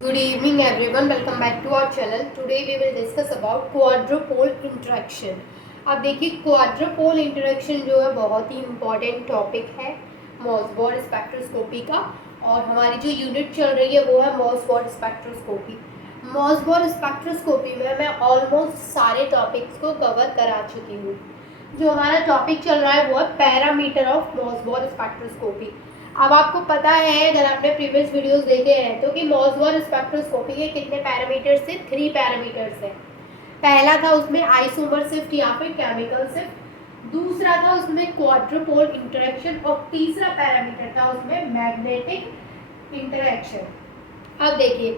Good evening everyone, welcome back to our channel. Today we will discuss about quadrupole interaction. अब देखिए क्वाड्रपोल interaction जो है बहुत ही important topic है मॉसबॉर स्पेक्ट्रोस्कोपी का, और हमारी जो यूनिट चल रही है वो है मॉसबॉर स्पेक्ट्रोस्कोपी। मॉसबॉर स्पेक्ट्रोस्कोपी में मैं ऑलमोस्ट सारे टॉपिक्स को कवर करा चुकी हूँ। जो हमारा टॉपिक चल रहा है वो है पैरामीटर ऑफ मॉसबॉर स्पेक्ट्रोस्कोपी। अब आपको पता है, अगर आपने प्रीवियस वीडियोस देखे हैं तो, कि मॉसबॉर स्पेक्ट्रोस्कोपी के कितने पैरामीटर्स थे? 3 पैरामीटर्स हैं। पहला था उसमें आइसोमर शिफ्ट या फिर केमिकल शिफ्ट, दूसरा था उसमें क्वाड्रपोल इंटरेक्शन, और तीसरा पैरामीटर था उसमें मैग्नेटिक इंटरेक्शन। अब देखिए,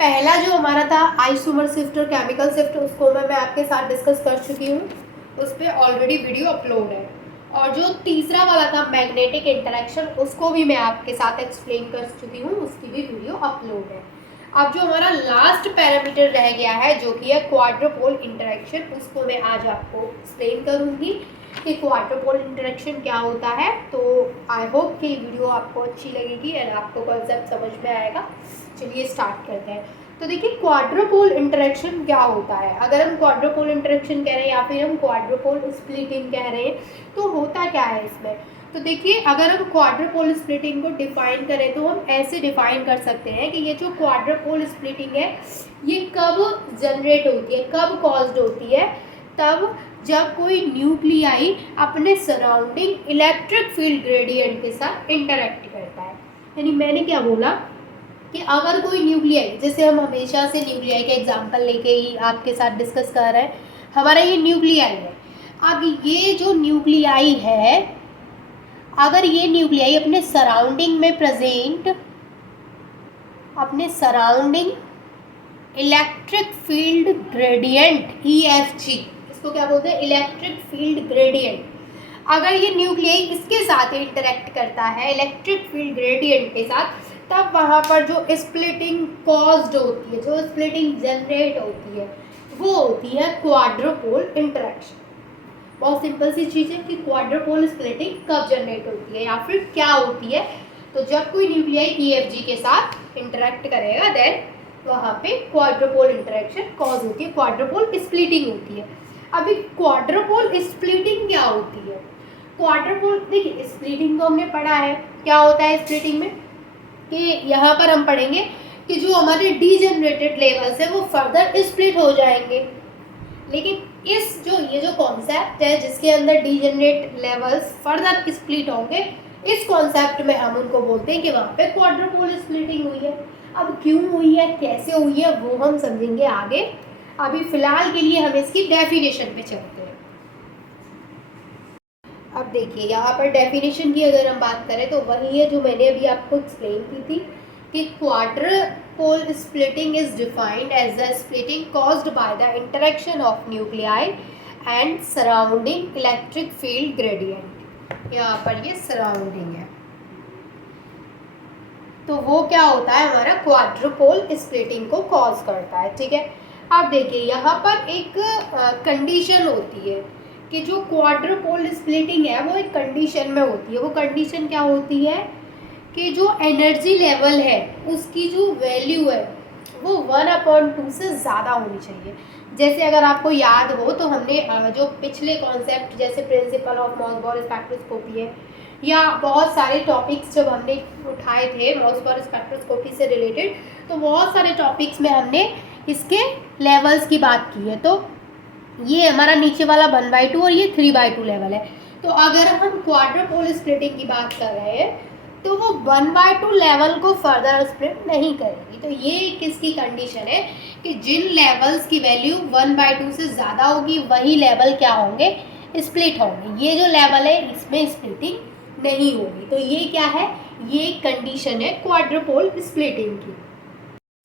पहला जो हमारा था आइसोमर शिफ्ट और केमिकल शिफ्ट, उसको मैं आपके साथ डिस्कस कर चुकी हूँ, उस पर ऑलरेडी वीडियो अपलोड है। और जो तीसरा वाला था मैग्नेटिक इंटरेक्शन, उसको भी मैं आपके साथ एक्सप्लेन कर चुकी हूँ, उसकी भी वीडियो अपलोड है। अब जो हमारा लास्ट पैरामीटर रह गया है जो कि है क्वाड्रपोल इंटरेक्शन, उसको मैं आज आपको एक्सप्लेन करूँगी कि क्वाड्रपोल इंटरेक्शन क्या होता है। तो आई होप कि वीडियो आपको अच्छी लगेगी और आपको कॉन्सेप्ट समझ में आएगा। चलिए स्टार्ट करते हैं। तो देखिए क्वाड्रपोल इंटरेक्शन क्या होता है। अगर हम क्वाड्रपोल इंटरेक्शन कह रहे हैं या फिर हम क्वाड्रपोल स्प्लिटिंग कह रहे हैं, तो होता क्या है इसमें। तो देखिए, अगर हम क्वाड्रपोल स्प्लिटिंग को डिफाइन करें तो हम ऐसे डिफाइन कर सकते हैं कि ये जो क्वाड्रपोल स्प्लिटिंग है ये कब जनरेट होती है, कब कॉज्ड होती है? तब जब कोई न्यूक्लियाई अपने सराउंडिंग इलेक्ट्रिक फील्ड ग्रेडियंट के साथ इंटरेक्ट करता है। यानी मैंने क्या बोला कि अगर कोई न्यूक्लियाई, जैसे हम हमेशा से न्यूक्लियाई का एग्जांपल लेके ही आपके साथ डिस्कस कर रहे हैं, हमारा ये न्यूक्लियाई है। अब ये जो न्यूक्लियाई है, अगर ये न्यूक्लियाई अपने सराउंडिंग में प्रेजेंट, अपने surrounding electric field gradient EFG, इसको क्या बोलते हैं? Electric field gradient. अगर ये न्यूक्लियाई इसके साथ इंटरेक्ट करता है इलेक्ट्रिक फील्ड ग्रेडियंट के साथ, तब वहाँ पर जो स्प्लिटिंग कॉज्ड होती है, जो स्प्लिटिंग जनरेट होती है, वो होती है क्वाड्रपोल इंटरेक्शन। बहुत सिंपल सी चीज़ है कि क्वाड्रपोल स्प्लिटिंग कब जनरेट होती है या फिर क्या होती है। तो जब कोई न्यूक्लियाई EFG के साथ इंटरेक्ट करेगा, देन वहाँ पे क्वाड्रपोल इंटरेक्शन कॉज होती है, क्वाड्रपोल स्प्लिटिंग होती है। अभी क्वाड्रपोल स्प्लिटिंग क्या होती है? क्वाड्रपोल, देखिए स्प्लिटिंग को हमने पढ़ा है, क्या होता है स्प्लिटिंग में, कि यहाँ पर हम पढ़ेंगे कि जो हमारे डीजेनरेटेड लेवल्स है वो फर्दर स्प्लिट हो जाएंगे। लेकिन ये जो कॉन्सेप्ट है जिसके अंदर डीजेनरेट लेवल्स फर्दर स्प्लिट होंगे, इस कॉन्सेप्ट में हम उनको बोलते हैं कि वहाँ पे क्वाड्रपोल स्प्लिटिंग हुई है। अब क्यों हुई है, कैसे हुई है, वो हम समझेंगे आगे। अभी फिलहाल के लिए हम इसकी डेफिनेशन पे चलते हैं। अब देखिए, यहाँ पर डेफिनेशन की अगर हम बात करें तो वही है जो मैंने अभी आपको एक्सप्लेन की थी कि quadrupole splitting is defined as the splitting caused by the interaction of nuclei and surrounding electric field gradient. यहाँ पर ये सराउंडिंग है, तो वो क्या होता है, हमारा क्वाड्रपोल स्प्लिटिंग को कॉज करता है। ठीक है। अब देखिए, यहाँ पर एक कंडीशन होती है कि जो क्वाड्रपोल स्प्लिटिंग है वो एक कंडीशन में होती है। वो कंडीशन क्या होती है कि जो एनर्जी लेवल है उसकी जो वैल्यू है वो 1/2 से ज़्यादा होनी चाहिए। जैसे अगर आपको याद हो तो हमने जो पिछले कॉन्सेप्ट जैसे प्रिंसिपल ऑफ मॉसबॉर स्पेक्ट्रोस्कोपी है, या बहुत सारे टॉपिक्स जब हमने उठाए थे मॉसबॉर स्पेक्ट्रोस्कोपी से रिलेटेड, तो बहुत सारे टॉपिक्स में हमने इसके लेवल्स की बात की है। तो ये हमारा नीचे वाला 1/2 और ये 3/2 लेवल है। तो अगर हम क्वाड्रपोल स्प्लिटिंग की बात कर रहे हैं तो वो 1/2 लेवल को फर्दर स्प्लिट नहीं करेगी। तो ये किसकी कंडीशन है कि जिन लेवल्स की वैल्यू 1/2 से ज़्यादा होगी वही लेवल क्या होंगे, स्प्लिट होंगे। ये जो लेवल है इसमें स्प्लिटिंग नहीं होगी। तो ये क्या है, ये कंडीशन है क्वाड्रपोल स्प्लिटिंग की।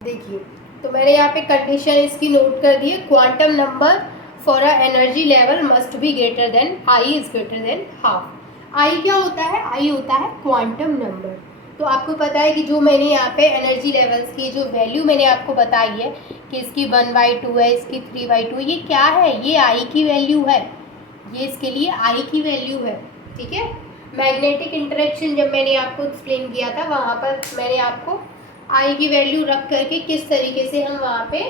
देखिए, तो मैंने यहाँ पे कंडीशन इसकी नोट कर दी है। Quantum number for a energy level must be greater than I is greater than half. I क्या होता है? I होता है क्वांटम नंबर। तो आपको पता है कि जो मैंने यहाँ पे एनर्जी लेवल्स की जो वैल्यू मैंने आपको बताई है कि इसकी 1/2 है, इसकी 3/2, ये क्या है? ये I की वैल्यू है, ये इसके लिए I की वैल्यू है। ठीक है। मैग्नेटिक इंटरेक्शन जब मैंने आपको एक्सप्लेन किया था वहाँ पर मैंने आपको आई की वैल्यू रख करके किस तरीके से हम वहाँ पे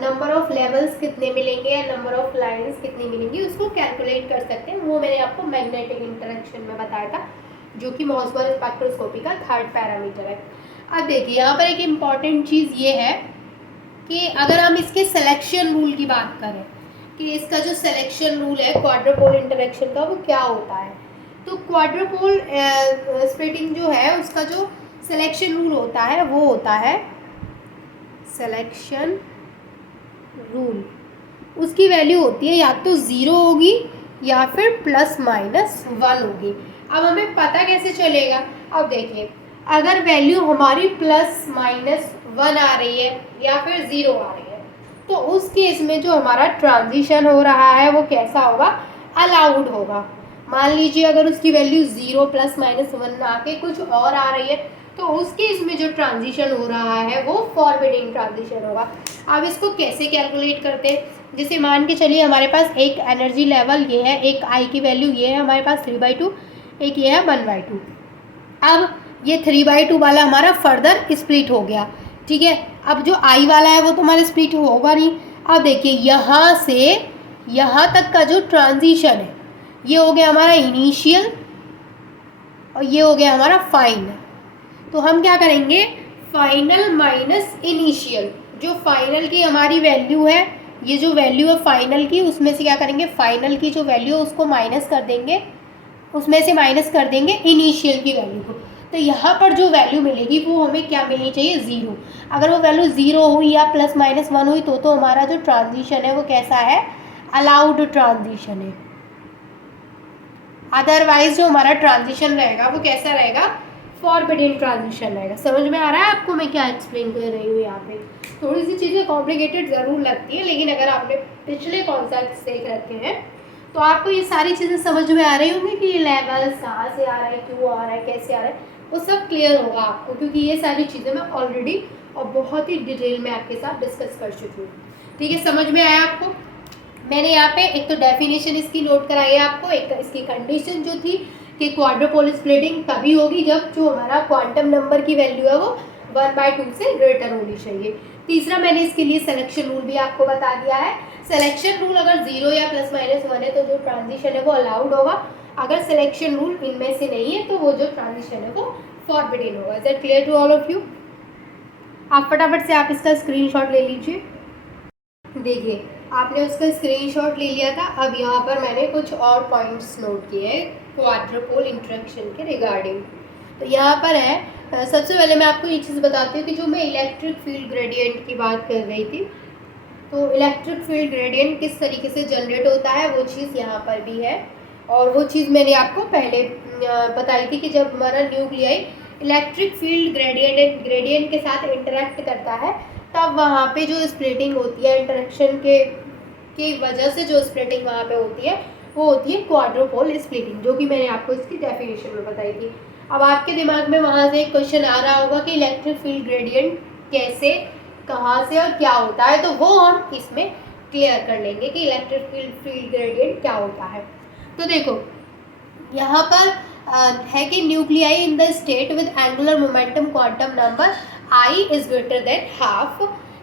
नंबर ऑफ लेवल्स कितने मिलेंगे या नंबर ऑफ लाइंस कितनी मिलेंगी उसको कैलकुलेट कर सकते हैं। वो मैंने आपको मैग्नेटिक इंटरेक्शन में बताया था, जो कि मॉसबॉर स्पेक्ट्रोस्कोपी का थर्ड पैरामीटर है। अब देखिए यहाँ पर एक इम्पॉर्टेंट चीज़ ये है कि अगर हम इसके सिलेक्शन रूल की बात करें कि इसका जो सिलेक्शन रूल है क्वाड्रोपोल इंटरेक्शन का वो क्या होता है, तो क्वाड्रोपोल स्प्लिटिंग जो है उसका जो सिलेक्शन रूल होता है वो होता है सिलेक्शन रूल। उसकी वैल्यू होती है या तो 0 होगी या फिर +-1 होगी। अब हमें पता कैसे चलेगा, अब देखिए अगर वैल्यू हमारी +-1 आ रही है या फिर 0 आ रही है तो उस केस में जो हमारा ट्रांजिशन हो रहा है वो कैसा होगा, अलाउड होगा। मान लीजिए अगर उसकी वैल्यू 0 +-1 आके कुछ और आ रही है तो उस केस में जो ट्रांजिशन हो रहा है वो फॉरबिडन ट्रांजिशन होगा। अब इसको कैसे कैलकुलेट करते हैं, जैसे मान के चलिए हमारे पास एक एनर्जी लेवल ये है, एक आई की वैल्यू ये है हमारे पास 3/2, एक ये है 1/2। अब ये 3/2 वाला हमारा फर्दर स्प्लिट हो गया, ठीक है। अब जो आई वाला है वो तो हमारा स्प्लिट होगा नहीं। अब देखिए यहाँ से यहाँ तक का जो ट्रांजिशन है ये हो गया हमारा इनिशियल और ये हो गया हमारा फाइनल। तो हम क्या करेंगे, फाइनल माइनस इनिशियल, जो फाइनल की हमारी वैल्यू है, ये जो वैल्यू है फाइनल की उसमें से क्या करेंगे, फाइनल की जो वैल्यू है उसको माइनस कर देंगे, उसमें से माइनस कर देंगे इनिशियल की वैल्यू को। तो यहाँ पर जो वैल्यू मिलेगी वो हमें क्या मिलनी चाहिए, 0। अगर वो वैल्यू 0 हुई या +-1 हुई तो हमारा जो ट्रांजिशन है वो कैसा है, अलाउड ट्रांजिशन है। अदरवाइज जो हमारा ट्रांजिशन रहेगा वो कैसा रहेगा, फॉरबिडन ट्रांजिशन रहेगा। समझ में आ रहा है आपको मैं क्या एक्सप्लेन कर रही हूँ यहाँ पे। थोड़ी सी चीज़ें कॉम्प्लिकेटेड ज़रूर लगती है, लेकिन अगर आपने पिछले कॉन्सेप्ट्स देख रखे हैं तो आपको ये सारी चीज़ें समझ में आ रही होंगी कि ये लेवल्स कहाँ से आ रहा है, क्यों आ रहा है, कैसे आ रहा है, वो सब क्लियर होगा आपको, क्योंकि ये सारी चीज़ें मैं ऑलरेडी और बहुत ही डिटेल में आपके साथ डिस्कस कर चुकी हूँ। ठीक है, समझ में आया आपको। मैंने यहाँ पे एक तो डेफिनेशन इसकी नोट कराई है आपको, एक इसकी कंडीशन जो थी कि क्वाड्रोपोल स्प्लिटिंग तभी होगी जब जो हमारा क्वांटम नंबर की वैल्यू है वो 1/2 से ग्रेटर होनी चाहिए। तीसरा मैंने इसके लिए सिलेक्शन रूल भी आपको बता दिया है। सिलेक्शन रूल अगर 0 या +-1 है तो जो ट्रांजिशन है वो अलाउड होगा, अगर सिलेक्शन रूल इनमें से नहीं है तो वो जो ट्रांजिशन है वो फॉरबिडन होगा। Is that clear to all of you. आप फटाफट से आप इसका स्क्रीनशॉट ले लीजिए। देखिए आपने उसका स्क्रीनशॉट ले लिया था। अब यहाँ पर मैंने कुछ और पॉइंट्स नोट किए हैं क्वाड्रोपोल इंटरेक्शन के रिगार्डिंग। तो यहाँ पर है, सबसे पहले मैं आपको ये चीज़ बताती हूँ कि जो मैं इलेक्ट्रिक फील्ड ग्रेडियंट की बात कर रही थी, तो इलेक्ट्रिक फील्ड ग्रेडियंट किस तरीके से जनरेट होता है वो चीज़ यहाँ पर भी है। और वो चीज़ मैंने आपको पहले बताई थी कि जब हमारा न्यूक्लियाई इलेक्ट्रिक फील्ड ग्रेडियंट के साथ इंटरेक्ट करता है तब वहाँ पे जो स्प्लिटिंग होती है इंटरेक्शन की वजह से जो स्प्लिटिंग वहाँ पे होती है वो होती है क्वाड्रोपोल स्प्लिटिंग, जो कि मैंने आपको इसकी डेफिनेशन में बताई थी। अब आपके दिमाग में वहाँ से एक क्वेश्चन आ रहा होगा कि इलेक्ट्रिक फील्ड ग्रेडियंट कैसे, कहाँ से और क्या होता है, तो वो हम इसमें क्लियर कर लेंगे कि इलेक्ट्रिक फील्ड ग्रेडियंट क्या होता है। तो देखो यहाँ पर है कि nuclei in the state with angular momentum quantum number I is greater than half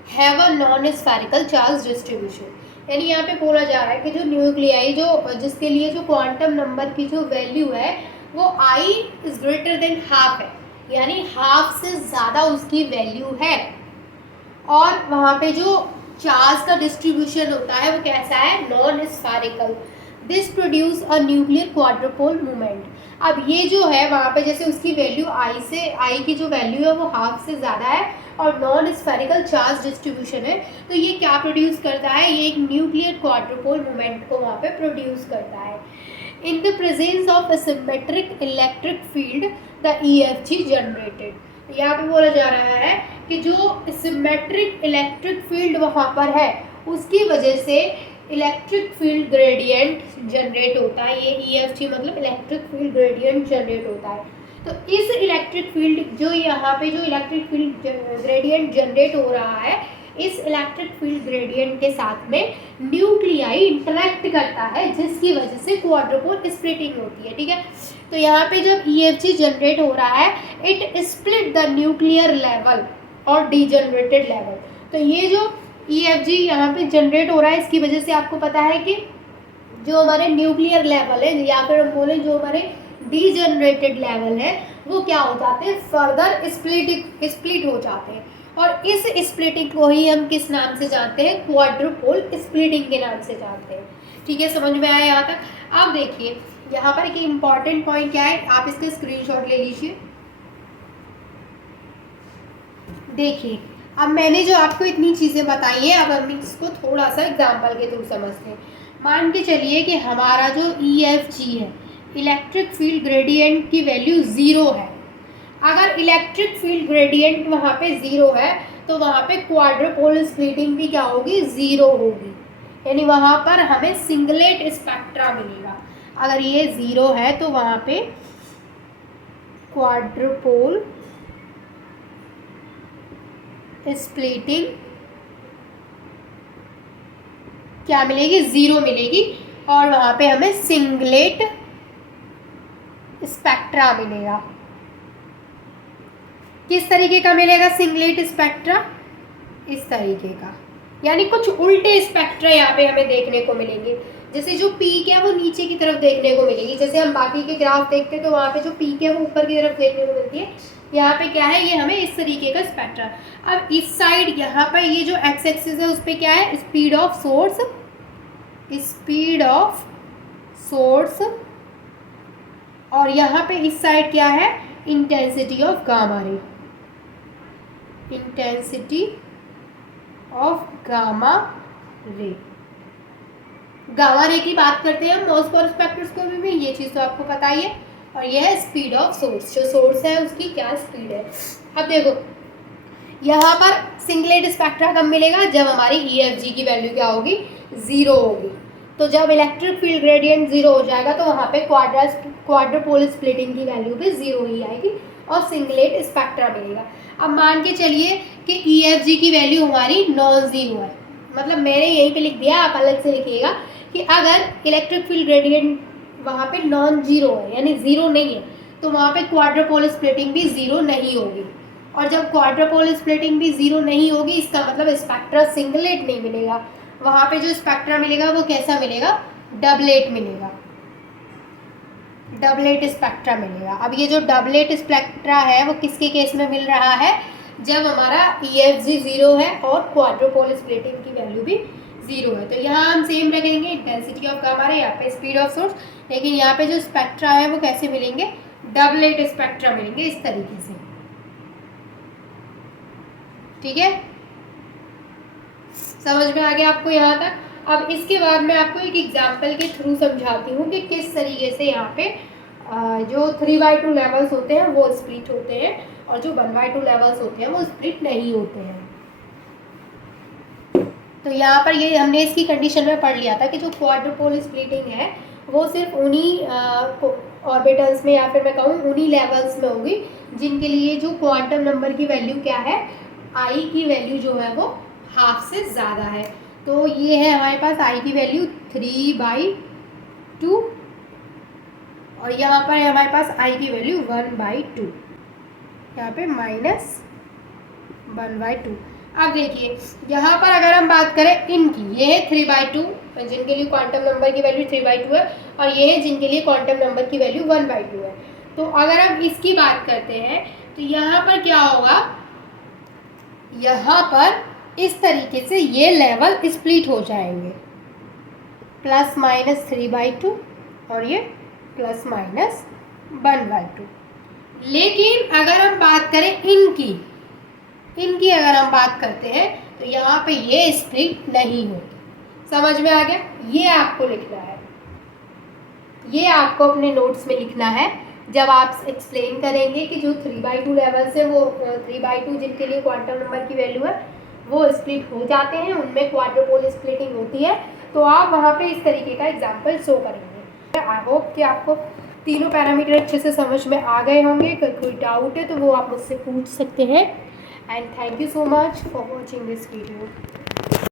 have a non-spherical charge distribution। यानी यहाँ पे बोला जा रहा है कि जो न्यूक्लियाई जो जिसके लिए जो क्वांटम नंबर की जो वैल्यू है वो I is greater than half है, यानी हाफ से ज़्यादा उसकी वैल्यू है, और वहाँ पे जो चार्ज का डिस्ट्रीब्यूशन होता है वो कैसा है, non spherical. This produce a nuclear quadrupole movement. अब ये जो है वहाँ पे जैसे उसकी वैल्यू आई की जो वैल्यू है वो हाफ से ज़्यादा है और नॉन स्फेरिकल चार्ज डिस्ट्रीब्यूशन है, तो ये क्या प्रोड्यूस करता है, ये एक न्यूक्लियर क्वाड्रोपोल मूवमेंट को वहाँ पे प्रोड्यूस करता है। In the presence of a symmetric electric field the EFG generated. यहाँ पे बोला जा रहा है कि जो सिमेट्रिक इलेक्ट्रिक फील्ड वहाँ पर है उसकी वजह से इलेक्ट्रिक फील्ड ग्रेडियंट जनरेट होता है। ये EFG मतलब इलेक्ट्रिक फील्ड ग्रेडियंट जनरेट होता है। तो इस इलेक्ट्रिक फील्ड जो यहाँ पे जो इलेक्ट्रिक फील्ड ग्रेडियंट जनरेट हो रहा है इस इलेक्ट्रिक फील्ड ग्रेडियंट के साथ में न्यूक्लियाई इंटरेक्ट करता है, जिसकी वजह से क्वाड्रुपोल स्प्लिटिंग होती है। ठीक है, तो यहाँ पे जब EFG जनरेट हो रहा है, it split the nuclear level और डीजनरेटेड लेवल। तो ये जो EFG यहाँ पे जनरेट हो रहा है, इसकी वजह से आपको पता है कि जो हमारे न्यूक्लियर लेवल है, या फिर हम बोले जो हमारे डीजनरेटेड लेवल है, वो क्या हो जाते हैं, फर्दर स्प्लिट हो जाते हैं। और इस स्प्लिटिंग को ही हम किस नाम से जानते हैं, क्वाड्रुपोल स्प्लिटिंग के नाम से जानते हैं। ठीक है, समझ में आया यहाँ तक। अब देखिए यहाँ पर एक इम्पॉर्टेंट पॉइंट क्या है, आप इसका स्क्रीनशॉट ले लीजिए। देखिए अब मैंने जो आपको इतनी चीज़ें बताई हैं, अब हम इसको थोड़ा सा एग्जाम्पल के थ्रू समझते हैं। मान के चलिए कि हमारा जो EFG है, इलेक्ट्रिक फील्ड ग्रेडियंट की वैल्यू 0 है। अगर इलेक्ट्रिक फील्ड ग्रेडियंट वहाँ पे 0 है तो वहाँ पे क्वाड्रुपोल स्प्लिटिंग भी क्या होगी, 0 होगी, यानी वहाँ पर हमें सिंगलेट स्पेक्ट्रा मिलेगा। अगर ये 0 है तो वहाँ पे क्वाड्रुपोल स्प्लिटिंग क्या मिलेगी, 0 मिलेगी, और वहाँ पे हमें सिंगलेट स्पेक्ट्रा मिलेगा। किस तरीके का मिलेगा सिंगलेट स्पेक्ट्रा, इस तरीके का, यानी कुछ उल्टे स्पेक्ट्रा यहाँ पे हमें देखने को मिलेंगे। जैसे जो पीक है वो नीचे की तरफ देखने को मिलेगी, जैसे हम बाकी के ग्राफ देखते हैं तो वहाँ पे जो पीक है वो ऊपर की तरफ देखने को मिलती है। यहाँ पे क्या है, ये हमें इस तरीके का स्पेक्ट्रा। अब इस साइड यहाँ पर ये जो एक्स एक्सिस है उस पर क्या है, स्पीड ऑफ सोर्स, और यहाँ पे इस साइड क्या है, intensity of gamma ray, gamma ray की बात करते हैं हम मॉस्को स्पेक्ट्रोस्कोपी में, ये चीज़ तो आपको पता ही है। और यह है स्पीड ऑफ सोर्स, जो सोर्स है उसकी क्या स्पीड है। अब देखो यहाँ पर सिंगलेट स्पेक्ट्रा कब मिलेगा, जब हमारी EFG की वैल्यू क्या होगी, 0 होगी। तो जब इलेक्ट्रिक फील्ड ग्रेडियंट 0 हो जाएगा तो वहाँ पे क्वाड्रुपोल स्प्लिटिंग की वैल्यू भी 0 ही आएगी और सिंगलेट स्पेक्ट्रा मिलेगा। अब मान के चलिए कि EFG की वैल्यू हमारी नॉन जीरो है, मतलब मैंने यहीं पे लिख दिया, आप अलग से लिखिएगा कि अगर इलेक्ट्रिक फील्ड ग्रेडियंट वहाँ पे नॉन जीरो है, यानी 0 नहीं है, तो वहाँ पे क्वाड्रुपोल स्प्लिटिंग भी 0 नहीं होगी। और जब क्वाड्रुपोल स्प्लिटिंग भी 0 नहीं होगी, इसका मतलब स्पेक्ट्रा सिंगलेट नहीं मिलेगा, वहाँ पे जो स्पेक्ट्रा मिलेगा वो कैसा मिलेगा, डबलेट मिलेगा, डबलेट स्पेक्ट्रा मिलेगा। अब ये जो डबलेट स्पेक्ट्रा है वो किसके केस में मिल रहा है, जब हमारा EFG 0 है और क्वाड्रुपोल स्प्लिटिंग की वैल्यू भी 0 है। तो यहाँ हम सेम रखेंगे, इंटेंसिटी ऑफ गामा रे, यहाँ पे स्पीड ऑफ सोर्स, लेकिन यहाँ पे जो स्पेक्ट्रा है वो कैसे मिलेंगे, डबलेट स्पेक्ट्रा मिलेंगे, इस तरीके से। ठीक है, समझ में आ गया आपको यहाँ तक। अब इसके बाद मैं आपको एक एग्जाम्पल के थ्रू समझाती हूँ कि किस तरीके से यहाँ पे जो 3/2 लेवल्स होते हैं वो स्प्लिट होते हैं और जो 1/2 लेवल्स होते हैं वो स्प्लिट नहीं होते हैं। तो यहाँ पर ये हमने इसकी कंडीशन में पढ़ लिया था कि जो क्वाड्रुपोल स्प्लिटिंग है वो सिर्फ उन्हीं ऑर्बिटल्स में, या फिर मैं कहूँ उन्हीं लेवल्स में होगी जिनके लिए जो क्वांटम नंबर की वैल्यू क्या है, आई की वैल्यू जो है वो हाफ से ज़्यादा है। तो ये है हमारे पास आई की वैल्यू 3/2 और यहाँ पर है हमारे पास आई की वैल्यू 1/2, यहाँ पे -1/2। अब देखिए यहाँ पर अगर हम बात करें इनकी, ये है 3/2 जिनके लिए क्वांटम नंबर की वैल्यू 3/2 है, और ये है जिनके लिए क्वांटम नंबर की वैल्यू 1/2 है। तो अगर हम इसकी बात करते हैं तो यहाँ पर क्या होगा, यहाँ पर इस तरीके से ये लेवल स्प्लिट हो जाएंगे, ±3/2 और ये ±1/2। लेकिन अगर हम बात करें इनकी अगर हम बात करते हैं तो यहाँ पे ये स्प्लिट नहीं होती। समझ में आ गया, ये आपको लिखना है, ये आपको अपने नोट्स में लिखना है जब आप एक्सप्लेन करेंगे कि जो 3/2 लेवल से वो 3/2 जिनके लिए क्वांटम नंबर की वैल्यू है वो स्प्लिट हो जाते हैं, उनमें क्वाड्रुपोल स्प्लिटिंग होती है, तो आप वहाँ पे इस तरीके का एग्जाम्पल शो करेंगे। आई होप कि आपको तीनों पैरामीटर अच्छे से समझ में आ गए होंगे। कोई डाउट है तो वो आप मुझसे पूछ सकते हैं। and thank you so much for watching this video.